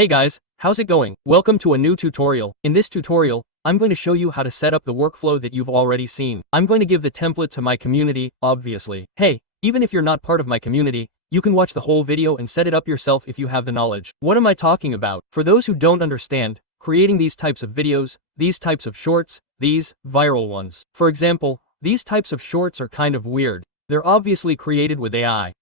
Hey guys, how's it going? Welcome to a new tutorial. In this tutorial, I'm going to show you how to set up the workflow that you've already seen. I'm going to give the template to my community, obviously. Hey, even if you're not part of my community, you can watch the whole video and set it up yourself if you have the knowledge. What am I talking about? For those who don't understand, creating these types of videos, these types of shorts, these viral ones. For example, these types of shorts are kind of weird. They're obviously created with AI.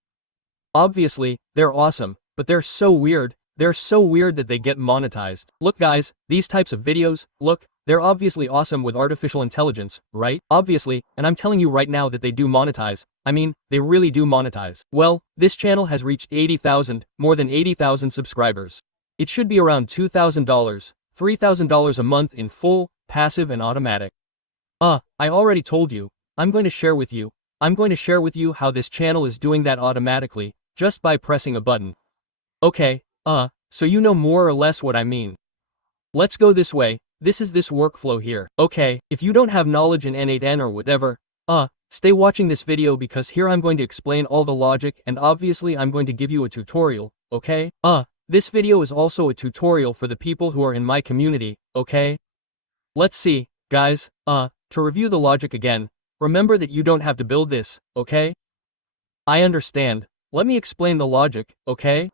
Obviously, they're awesome, but they're so weird. They're so weird that they get monetized. Look guys, these types of videos, look, they're obviously awesome with artificial intelligence, right? Obviously, and I'm telling you right now that they do monetize. I mean, they really do monetize. Well, this channel has reached 80,000, more than 80,000 subscribers. It should be around $2,000, $3,000 a month in full, passive and automatic. I already told you, I'm going to share with you how this channel is doing that automatically, just by pressing a button. Okay. So you know more or less what I mean. Let's go this way. This is this workflow here. Okay, if you don't have knowledge in N8N or whatever, stay watching this video because here I'm going to explain all the logic and obviously I'm going to give you a tutorial, okay? This video is also a tutorial for the people who are in my community, okay? Let's see, guys, to review the logic again, remember that you don't have to build this, okay? I understand. Let me explain the logic, okay?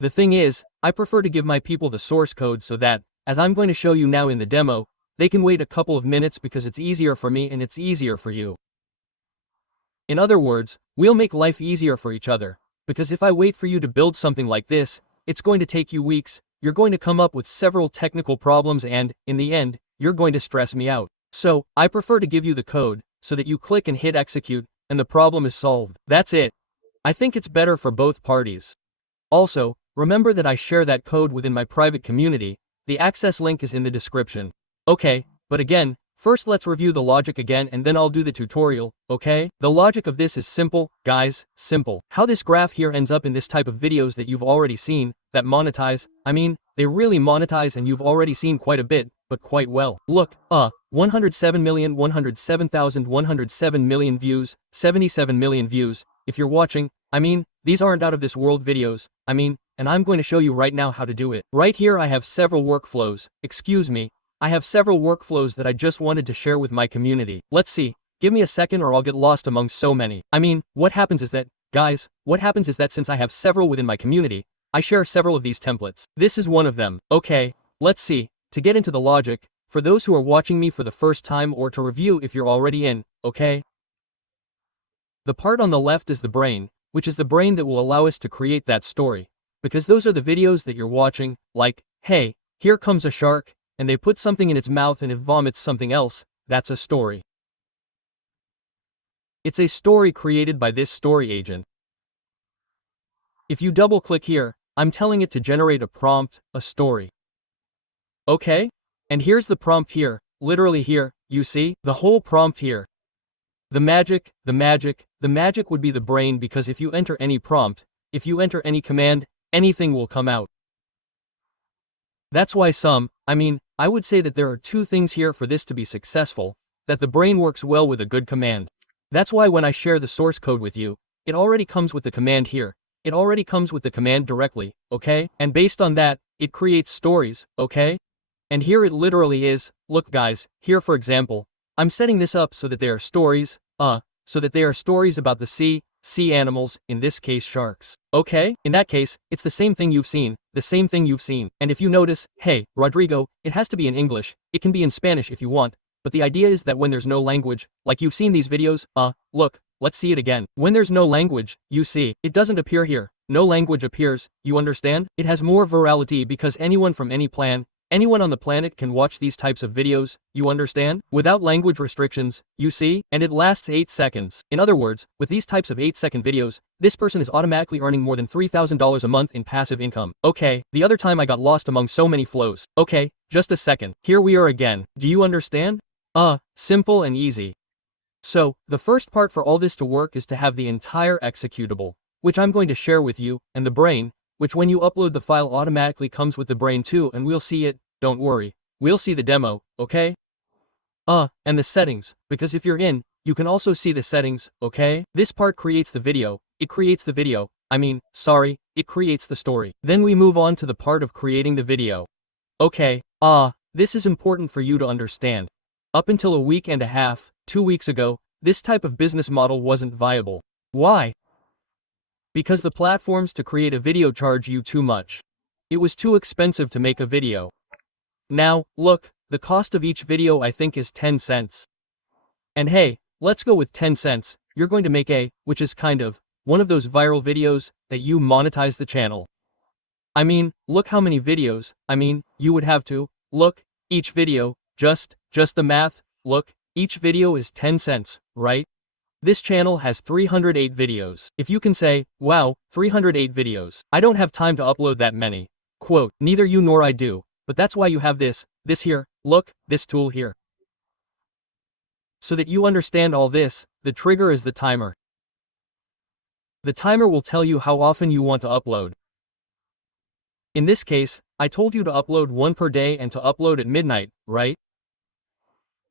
The thing is, I prefer to give my people the source code so that, as I'm going to show you now in the demo, they can wait a couple of minutes because it's easier for me and it's easier for you. In other words, we'll make life easier for each other, because if I wait for you to build something like this, it's going to take you weeks, you're going to come up with several technical problems and, in the end, you're going to stress me out. So, I prefer to give you the code, so that you click and hit execute, and the problem is solved. That's it. I think it's better for both parties. Also, remember that I share that code within my private community, the access link is in the description. Okay, but again, first let's review the logic again and then I'll do the tutorial, okay? The logic of this is simple, guys, simple. How this graph here ends up in this type of videos that you've already seen, that monetize, I mean, they really monetize and you've already seen quite a bit, but quite well. Look, 107,107,107 million views, 77 million views, if you're watching, I mean, these aren't out of this world videos, I mean, and I'm going to show you right now how to do it. Right here I have several workflows, I have several workflows that I just wanted to share with my community. Let's see, give me a second or I'll get lost among so many. I mean, what happens is that, guys, since I have several within my community, I share several of these templates. This is one of them. Okay, let's see, to get into the logic, for those who are watching me for the first time or to review if you're already in, okay? The part on the left is the brain, which is the brain that will allow us to create that story. Because those are the videos that you're watching, like, hey, here comes a shark, and they put something in its mouth and it vomits something else, that's a story. It's a story created by this story agent. If you double click here, I'm telling it to generate a prompt, a story. Okay? And here's the prompt here, literally here, you see, the whole prompt here. The magic would be the brain because if you enter any prompt, if you enter any command, anything will come out. That's why I would say that there are two things here for this to be successful, that the brain works well with a good command. That's why when I share the source code with you, it already comes with the command here. It already comes with the command directly, okay? And based on that, it creates stories, okay? And here it literally is, look guys, here for example, I'm setting this up so that they are stories, about the sea animals, in this case sharks. Okay? In that case, it's the same thing you've seen. And if you notice, hey, Rodrigo, it has to be in English, it can be in Spanish if you want, but the idea is that when there's no language, like you've seen these videos, look, let's see it again. When there's no language, you see, it doesn't appear here. No language appears, you understand? It has more virality because anyone from anyone on the planet can watch these types of videos, you understand? Without language restrictions, you see? And it lasts 8 seconds. In other words, with these types of 8-second videos, this person is automatically earning more than $3,000 a month in passive income. Okay, the other time I got lost among so many flows. Okay, just a second. Here we are again. Do you understand? Simple and easy. So, the first part for all this to work is to have the entire executable, which I'm going to share with you, and the brain, which when you upload the file automatically comes with the brain too and we'll see it, don't worry. We'll see the demo, okay? And the settings, because if you're in, you can also see the settings, okay? This part creates the video, Sorry, it creates the story. Then we move on to the part of creating the video. Okay, this is important for you to understand. Up until a week and a half, 2 weeks ago, this type of business model wasn't viable. Why? Because the platforms to create a video charge you too much. It was too expensive to make a video. Now, look, the cost of each video I think is 10 cents. And hey, let's go with 10 cents, you're going to make which is kind of, one of those viral videos, that you monetize the channel. Look how many videos, you would have to, look, each video, just the math, look, each video is 10 cents, right? This channel has 308 videos. If you can say, wow, 308 videos. I don't have time to upload that many. Quote, neither you nor I do, but that's why you have this here, look, this tool here. So that you understand all this, the trigger is the timer. The timer will tell you how often you want to upload. In this case, I told you to upload one per day and to upload at midnight, right?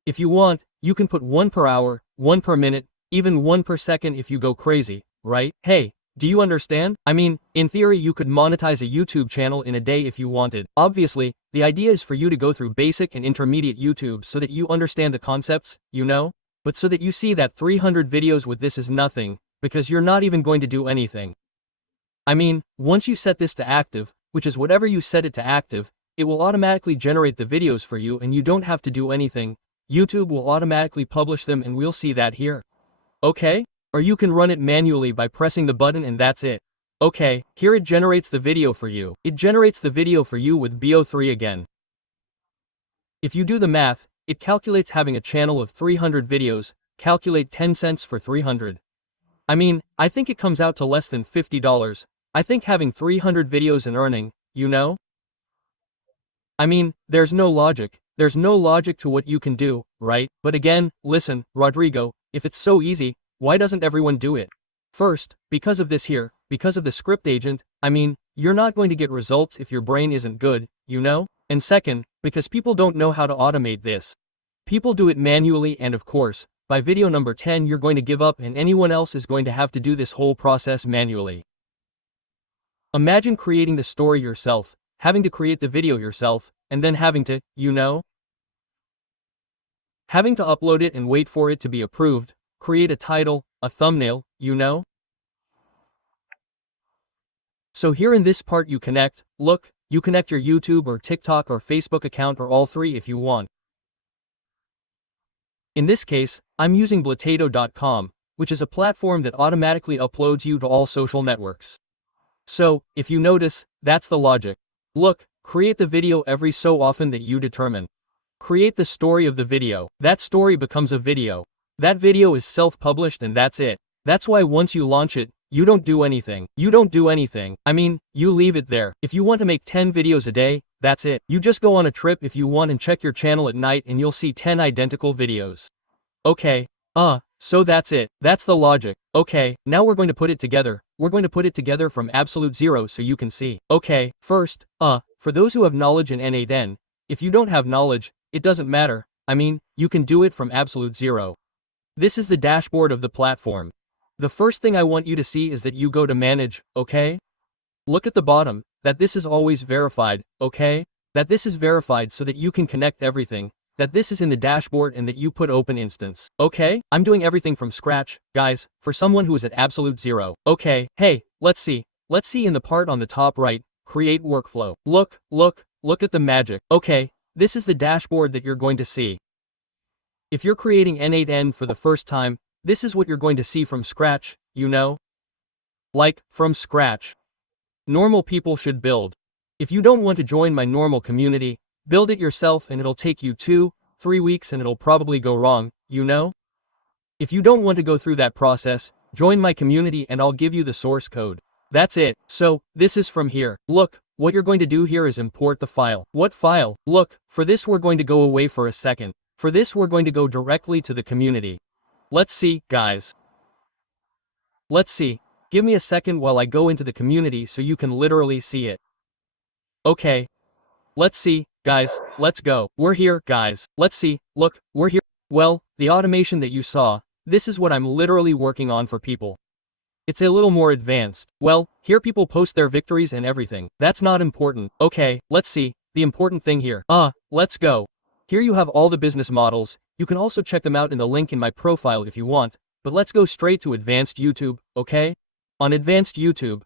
If you want, you can put one per hour, one per minute, even one per second if you go crazy, right? Hey, do you understand? In theory you could monetize a YouTube channel in a day if you wanted. Obviously, the idea is for you to go through basic and intermediate YouTube so that you understand the concepts, but so that you see that 300 videos with this is nothing, because you're not even going to do anything. Once you set this to active, which is whatever you set it to active, it will automatically generate the videos for you and you don't have to do anything. YouTube will automatically publish them and we'll see that here. Okay? Or you can run it manually by pressing the button and that's it. Okay, here it generates the video for you. It generates the video for you with BO3 again. If you do the math, it calculates having a channel of 300 videos, calculate 10 cents for 300. I think it comes out to less than $50. I think having 300 videos and earning, there's no logic. There's no logic to what you can do, right? But again, listen, Rodrigo, if it's so easy, why doesn't everyone do it? First, because of this here, because of the script agent, you're not going to get results if your brain isn't good, And second, because people don't know how to automate this. People do it manually and of course, by video number 10 you're going to give up and anyone else is going to have to do this whole process manually. Imagine creating the story yourself, having to create the video yourself, and then having to, having to upload it and wait for it to be approved, create a title, a thumbnail, So here in this part you connect, look, you connect your YouTube or TikTok or Facebook account or all three if you want. In this case, I'm using Blatato.com, which is a platform that automatically uploads you to all social networks. So, if you notice, that's the logic. Look, create the video every so often that you determine. Create the story of the video. That story becomes a video. That video is self-published and that's it. That's why once you launch it, you don't do anything. You don't do anything. You leave it there. If you want to make 10 videos a day, that's it. You just go on a trip if you want and check your channel at night and you'll see 10 identical videos. Okay. So that's it. That's the logic. Okay, now we're going to put it together. We're going to put it together from absolute zero so you can see. Okay, first, for those who have knowledge in N8N, if you don't have knowledge, it doesn't matter. You can do it from absolute zero. This is the dashboard of the platform. The first thing I want you to see is that you go to manage, okay? Look at the bottom, that this is always verified, okay? That this is verified so that you can connect everything. That this is in the dashboard and that you put open instance. Okay? I'm doing everything from scratch, guys, for someone who is at absolute zero. Okay, hey, let's see. Let's see in the part on the top right, create workflow. Look at the magic. Okay, this is the dashboard that you're going to see. If you're creating N8N for the first time, this is what you're going to see from scratch, Like, from scratch. Normal people should build. If you don't want to join my normal community, build it yourself and it'll take you 2-3 weeks and it'll probably go wrong, If you don't want to go through that process, join my community and I'll give you the source code. That's it. So, this is from here. Look, what you're going to do here is import the file. What file? Look, for this we're going to go away for a second. For this we're going to go directly to the community. Let's see, guys. Let's see. Give me a second while I go into the community so you can literally see it. Okay. Let's see, guys, let's go. We're here, guys. Let's see, look, we're here. Well, the automation that you saw, this is what I'm literally working on for people. It's a little more advanced. Well, here people post their victories and everything. That's not important. Okay, let's see. The important thing here. Let's go. Here you have all the business models. You can also check them out in the link in my profile if you want. But let's go straight to advanced YouTube, okay? On advanced YouTube,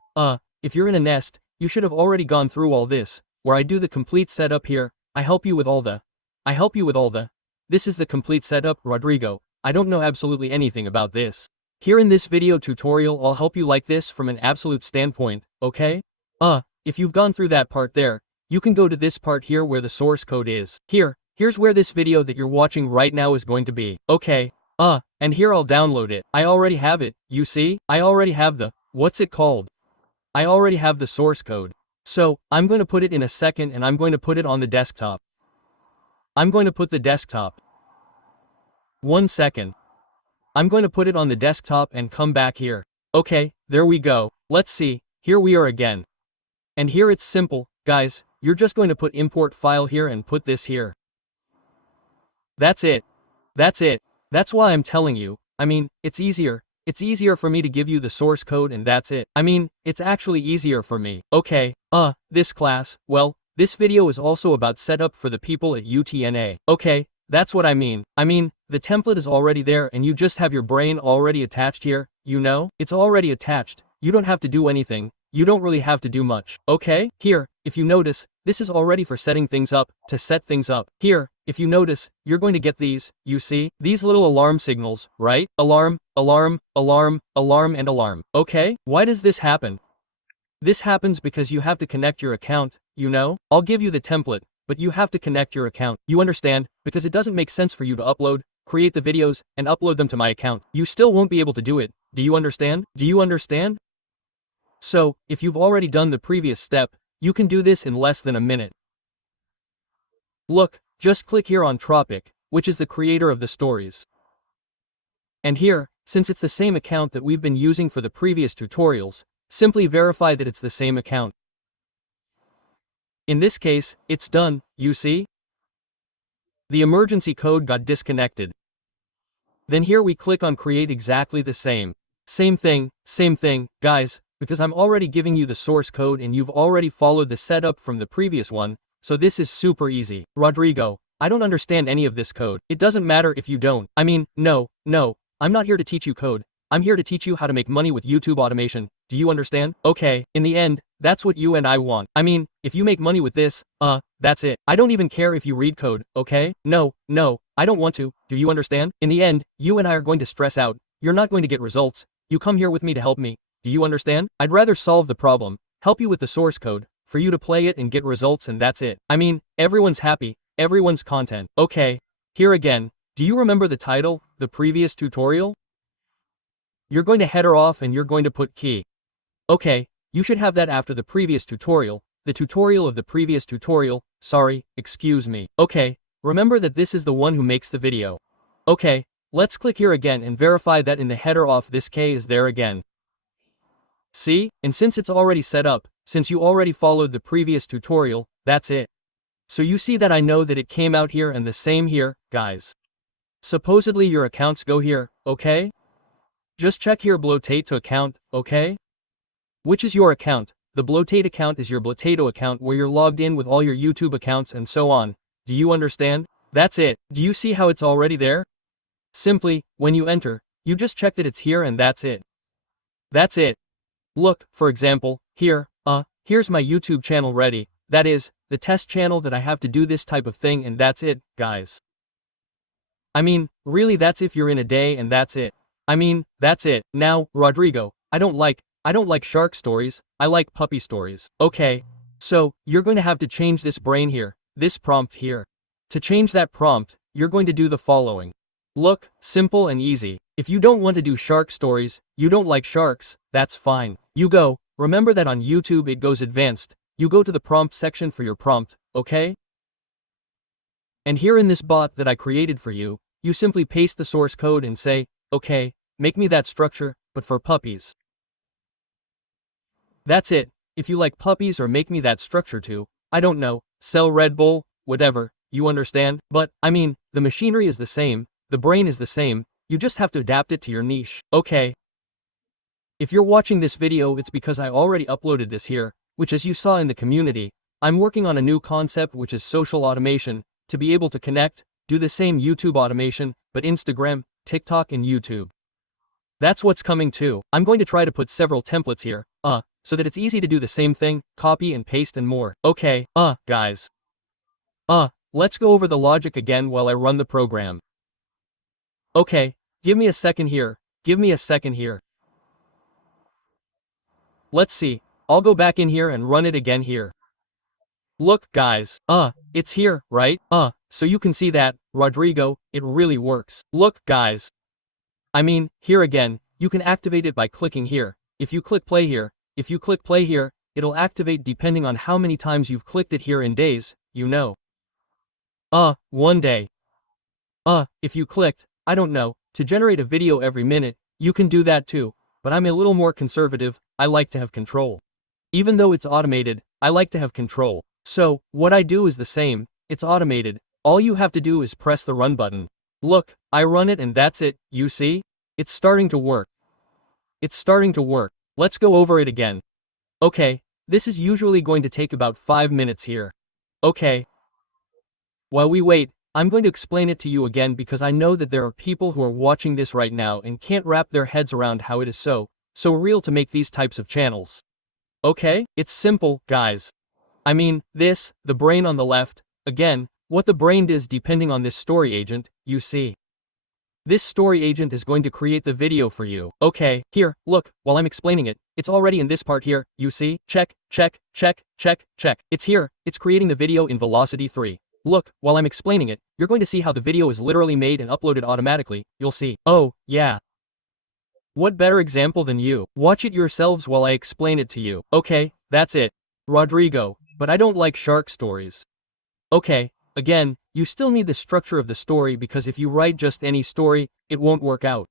if you're in a nest, you should have already gone through all this, where I do the complete setup here. I help you with all the. This is the complete setup, Rodrigo. I don't know absolutely anything about this. Here in this video tutorial I'll help you like this from an absolute standpoint, okay? If you've gone through that part there, you can go to this part here where the source code is. Here's where this video that you're watching right now is going to be. Okay, and here I'll download it. I already have it, you see? I already have the, what's it called? I already have the source code. So, I'm going to put it in a second and I'm going to put it on the desktop. I'm going to put the desktop. 1 second. I'm going to put it on the desktop and come back here. Okay, there we go. Let's see, here we are again. And here it's simple, guys, you're just going to put import file here and put this here. That's it. That's why I'm telling you, I mean, it's easier for me to give you the source code and that's it. I mean, it's actually easier for me. Okay, this class, well, this video is also about setup for the people at UTNA. Okay, that's what I mean. I mean, the template is already there and you just have your brain already attached here, you know? It's already attached. You don't have to do anything. You don't really have to do much. Okay? Here, if you notice, this is already for setting things up, to set things up. Here, if you notice, you're going to get these, you see? These little alarm signals, right? Alarm, alarm, alarm, alarm and alarm. Okay? Why does this happen? This happens because you have to connect your account, you know? I'll give you the template, but you have to connect your account. You understand? Because it doesn't make sense for you to upload, create the videos, and upload them to my account. You still won't be able to do it. Do you understand? Do you understand? So, if you've already done the previous step, you can do this in less than a minute. Look, just click here on Tropic, which is the creator of the stories. And here, since it's the same account that we've been using for the previous tutorials, simply verify that it's the same account. In this case, it's done, you see? The emergency code got disconnected. Then here we click on create exactly the same. Same thing, guys, because I'm already giving you the source code and you've already followed the setup from the previous one, so this is super easy. Rodrigo, I don't understand any of this code. It doesn't matter if you don't. I mean, no, I'm not here to teach you code. I'm here to teach you how to make money with YouTube automation. Do you understand? Okay, in the end, that's what you and I want. I mean, if you make money with this, that's it. I don't even care if you read code, okay? No, I don't want to. Do you understand? In the end, you and I are going to stress out. You're not going to get results. You come here with me to help me. Do you understand? I'd rather solve the problem, help you with the source code, for you to play it and get results and that's it. I mean, everyone's happy, everyone's content. Okay, here again. Do you remember the title, the previous tutorial? You're going to header off and you're going to put key. Okay, you should have that after the previous tutorial, the tutorial of the previous tutorial, sorry, excuse me. Okay, remember that this is the one who makes the video. Okay, let's click here again and verify that in the header off this K is there again. See? And since it's already set up, since you already followed the previous tutorial, that's it. So you see that I know that it came out here and the same here, guys. Supposedly your accounts go here, okay? Just check here Blotato account, okay? Which is your account? The Blotato account is your Blotato account where you're logged in with all your YouTube accounts and so on. Do you understand? That's it. Do you see how it's already there? Simply, when you enter, you just check that it's here and that's it. That's it. Look, for example, here, here's my YouTube channel ready, that is, the test channel that I have to do this type of thing and that's it, guys. I mean, really that's if you're in a day and that's it. I mean, that's it. Now, Rodrigo, I don't like shark stories, I like puppy stories. Okay, so, you're going to have to change this brain here, this prompt here. To change that prompt, you're going to do the following. Look, simple and easy. If you don't want to do shark stories, you don't like sharks, that's fine. You go, remember that on YouTube it goes advanced, you go to the prompt section for your prompt, okay? And here in this bot that I created for you, you simply paste the source code and say, okay, make me that structure, but for puppies. That's it. If you like puppies or make me that structure too, I don't know, sell Red Bull, whatever, you understand? But, I mean, the machinery is the same, the brain is the same, you just have to adapt it to your niche, okay? If you're watching this video, it's because I already uploaded this here, which as you saw in the community, I'm working on a new concept which is social automation, to be able to connect, do the same YouTube automation, but Instagram, TikTok and YouTube. That's what's coming too. I'm going to try to put several templates here, so that it's easy to do the same thing, copy and paste and more. Okay, guys. Let's go over the logic again while I run the program. Okay, give me a second here, Let's see, I'll go back in here and run it again here. Look, guys, it's here, right? So you can see that, Rodrigo, it really works. Look, guys. I mean, here again, you can activate it by clicking here. If you click play here, it'll activate depending on how many times you've clicked it here in days, you know. 1 day. If you clicked, I don't know, to generate a video every minute, you can do that too, but I'm a little more conservative, I like to have control. Even though it's automated, I like to have control. So, what I do is the same, it's automated, all you have to do is press the run button. Look, I run it and that's it, you see? It's starting to work. Let's go over it again. Okay, this is usually going to take about 5 minutes here. Okay. While we wait, I'm going to explain it to you again because I know that there are people who are watching this right now and can't wrap their heads around how it is so real to make these types of channels. Okay? It's simple, guys. I mean, the brain on the left, again, what the brain does depending on this story agent, you see. This story agent is going to create the video for you. Okay, here, look, while I'm explaining it, it's already in this part here, you see? Check. It's here, it's creating the video in velocity 3. Look, while I'm explaining it, you're going to see how the video is literally made and uploaded automatically, you'll see. Oh, yeah. What better example than you? Watch it yourselves while I explain it to you. Okay, that's it. Rodrigo, but I don't like shark stories. Okay, again, you still need the structure of the story because if you write just any story, it won't work out.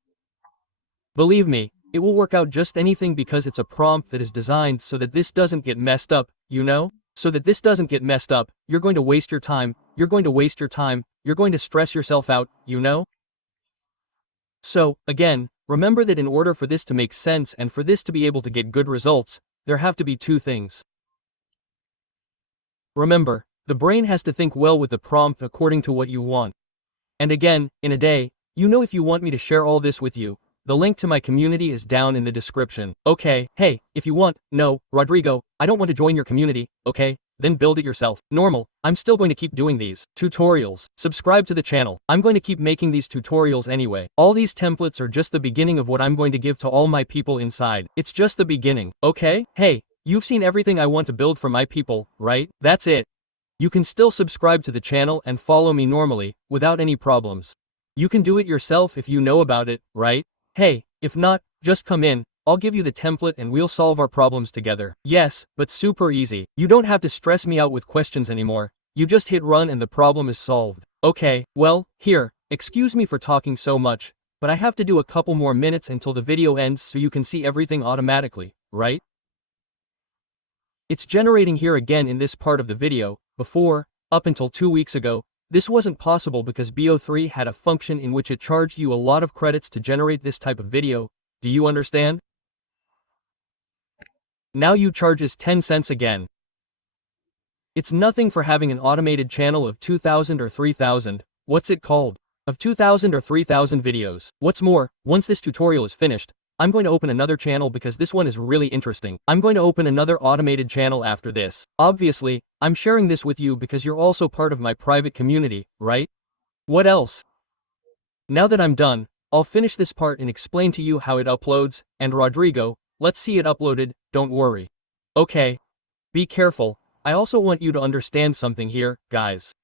Believe me, it will work out just anything because it's a prompt that is designed so that this doesn't get messed up, you know? So that this doesn't get messed up, you're going to waste your time, you're going to stress yourself out, you know? So, again, remember that in order for this to make sense and for this to be able to get good results, there have to be two things. Remember, the brain has to think well with the prompt according to what you want. And again, in a day, you know if you want me to share all this with you, the link to my community is down in the description. Okay, hey, if you want, no, Rodrigo, I don't want to join your community, okay? Then build it yourself. Normal, I'm still going to keep doing these tutorials. Subscribe to the channel. I'm going to keep making these tutorials anyway. All these templates are just the beginning of what I'm going to give to all my people inside. It's just the beginning, okay? Hey, you've seen everything I want to build for my people, right? That's it. You can still subscribe to the channel and follow me normally, without any problems. You can do it yourself if you know about it, right? Hey, if not, just come in, I'll give you the template and we'll solve our problems together. Yes, but super easy. You don't have to stress me out with questions anymore, you just hit run and the problem is solved. Okay, well, here, excuse me for talking so much, but I have to do a couple more minutes until the video ends so you can see everything automatically, right? It's generating here again in this part of the video. Before, up until 2 weeks ago, this wasn't possible because BO3 had a function in which it charged you a lot of credits to generate this type of video. Do you understand? Now you charges 10 cents again. It's nothing for having an automated channel of 2,000 or 3,000, what's it called? Of 2,000 or 3,000 videos. What's more, once this tutorial is finished, I'm going to open another channel because this one is really interesting. I'm going to open another automated channel after this. Obviously, I'm sharing this with you because you're also part of my private community, right? What else? Now that I'm done, I'll finish this part and explain to you how it uploads, and Rodrigo, let's see it uploaded, don't worry. Okay. Be careful, I also want you to understand something here, guys.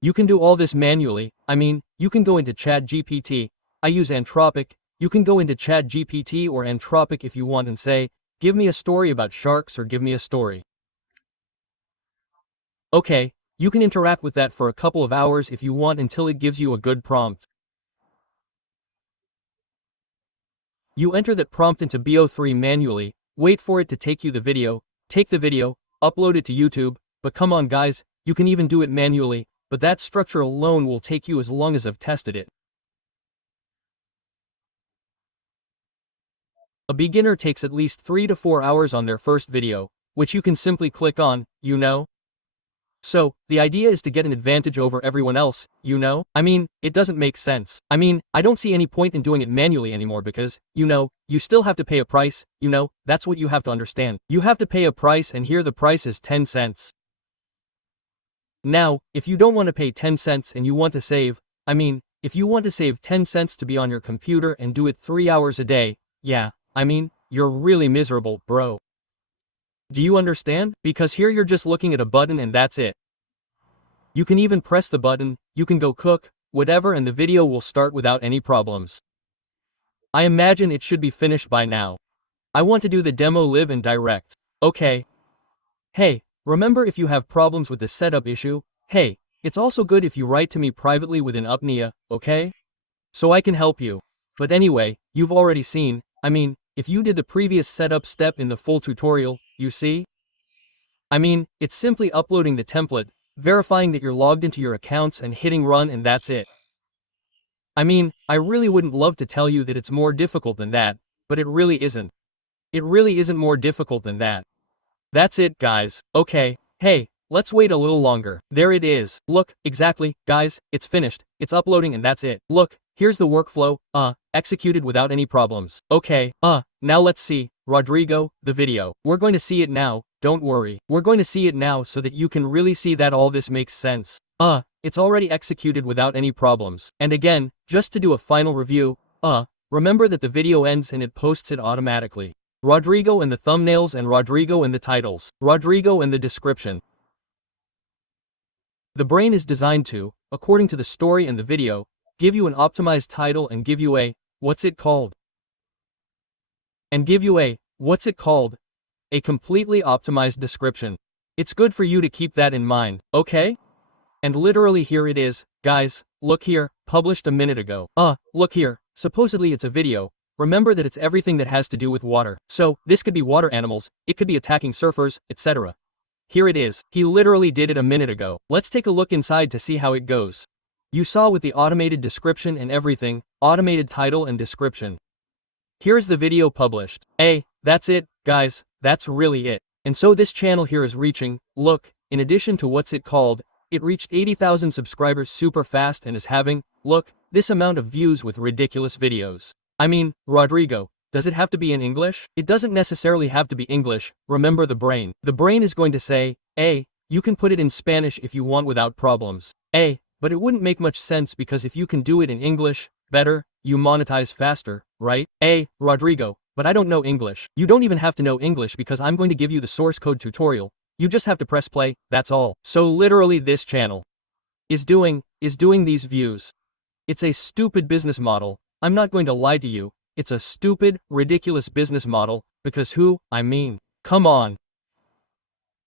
You can do all this manually, I mean, you can go into ChatGPT. I use Anthropic, you can go into ChatGPT or Anthropic if you want and say, give me a story about sharks or give me a story. Okay, you can interact with that for a couple of hours if you want until it gives you a good prompt. You enter that prompt into BO3 manually, wait for it to take you the video, take the video, upload it to YouTube, but come on guys, you can even do it manually, but that structure alone will take you as long as I've tested it. A beginner takes at least 3 to 4 hours on their first video, which you can simply click on, you know? So, the idea is to get an advantage over everyone else, you know? I mean, it doesn't make sense. I mean, I don't see any point in doing it manually anymore because, you know, you still have to pay a price, you know, that's what you have to understand. You have to pay a price and here the price is 10 cents. Now, if you don't want to pay 10 cents and you want to save, I mean, if you want to save 10 cents to be on your computer and do it 3 hours a day, yeah, I mean, you're really miserable, bro. Do you understand? Because here you're just looking at a button and that's it. You can even press the button, you can go cook, whatever, and the video will start without any problems. I imagine it should be finished by now. I want to do the demo live and direct. Okay. Hey, remember, if you have problems with the setup issue, hey, it's also good if you write to me privately with an apnea, okay? So I can help you. But anyway, you've already seen, I mean, if you did the previous setup step in the full tutorial, you see? I mean, it's simply uploading the template, verifying that you're logged into your accounts and hitting run and that's it. I mean, I really wouldn't love to tell you that it's more difficult than that, but it really isn't. It really isn't more difficult than that. That's it, guys. Okay, hey, let's wait a little longer. There it is. Look, exactly, guys, it's finished. It's uploading and that's it. Look, here's the workflow, executed without any problems. Okay, now let's see, Rodrigo, the video. We're going to see it now, don't worry. We're going to see it now so that you can really see that all this makes sense. It's already executed without any problems. And again, just to do a final review, remember that the video ends and it posts it automatically. Rodrigo and the thumbnails and Rodrigo and the titles. Rodrigo and the description. The brain is designed to, according to the story and the video, give you an optimized title and give you a, what's it called? And give you a, what's it called? A completely optimized description. It's good for you to keep that in mind, okay? And literally here it is, guys, look here, published a minute ago. Look here, supposedly it's a video. Remember that it's everything that has to do with water. So, this could be water animals, it could be attacking surfers, etc. Here it is. He literally did it a minute ago. Let's take a look inside to see how it goes. You saw with the automated description and everything, automated title and description. Here's the video published. Hey, that's it, guys, that's really it. And so this channel here is reaching, look, in addition to what's it called, it reached 80,000 subscribers super fast and is having, look, this amount of views with ridiculous videos. I mean, Rodrigo, does it have to be in English? It doesn't necessarily have to be English, remember the brain. The brain is going to say, hey, you can put it in Spanish if you want without problems. Hey, but it wouldn't make much sense because if you can do it in English, better, you monetize faster, right? Hey, Rodrigo, but I don't know English. You don't even have to know English because I'm going to give you the source code tutorial. You just have to press play, that's all. So literally this channel is doing these views. It's a stupid business model. I'm not going to lie to you, it's a stupid, ridiculous business model, because I mean, come on.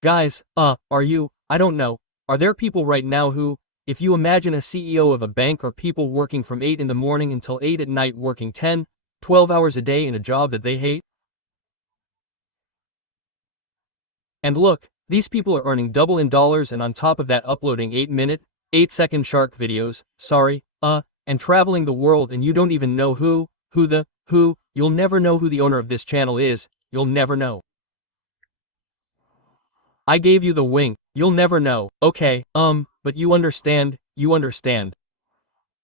Guys, are you, I don't know, are there people right now who, if you imagine a CEO of a bank or people working from 8 in the morning until 8 at night working 10, 12 hours a day in a job that they hate? And look, these people are earning double in dollars and on top of that uploading 8-minute, 8-second shark videos, and traveling the world and you don't even know you'll never know who the owner of this channel is, you'll never know. I gave you the wink, you'll never know, okay, but you understand.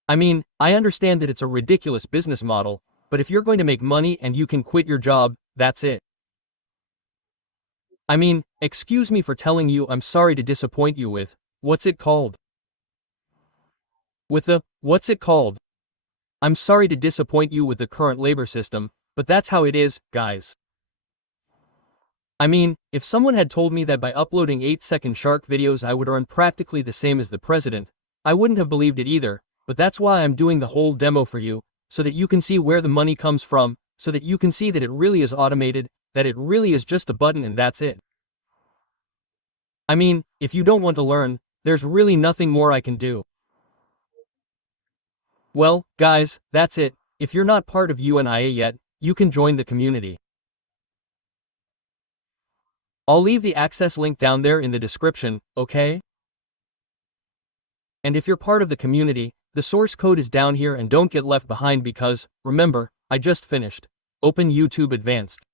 I mean, I understand that it's a ridiculous business model, but if you're going to make money and you can quit your job, that's it. I mean, excuse me for telling you, I'm sorry to disappoint you with, what's it called? What's it called? I'm sorry to disappoint you with the current labor system, but that's how it is, guys. I mean, if someone had told me that by uploading 8-second shark videos I would earn practically the same as the president, I wouldn't have believed it either, but that's why I'm doing the whole demo for you, so that you can see where the money comes from, so that you can see that it really is automated, that it really is just a button and that's it. I mean, if you don't want to learn, there's really nothing more I can do. Well, guys, that's it. If you're not part of UNIA yet, you can join the community. I'll leave the access link down there in the description, okay? And if you're part of the community, the source code is down here and don't get left behind because, remember, I just finished. Open YouTube Advanced.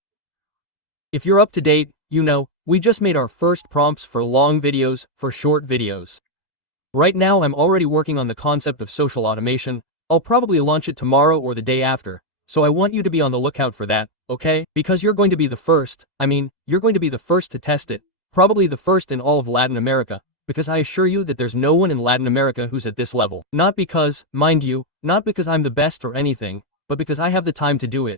If you're up to date, you know, we just made our first prompts for long videos, for short videos. Right now I'm already working on the concept of social automation. I'll probably launch it tomorrow or the day after, so I want you to be on the lookout for that, okay? Because you're going to be the first, you're going to be the first to test it, probably the first in all of Latin America, because I assure you that there's no one in Latin America who's at this level. Not because, mind you, not because I'm the best or anything, but because I have the time to do it.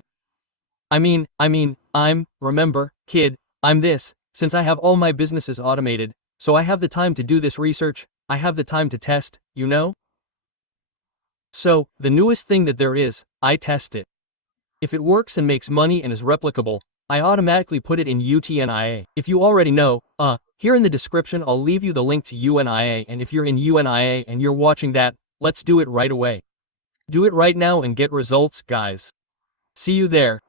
Remember, kid, I'm this, since I have all my businesses automated, so I have the time to do this research, I have the time to test, you know? So, the newest thing that there is, I test it. If it works and makes money and is replicable, I automatically put it in UTNIA. If you already know, here in the description I'll leave you the link to UNIA, and if you're in UNIA and you're watching that, let's do it right away. Do it right now and get results, guys. See you there.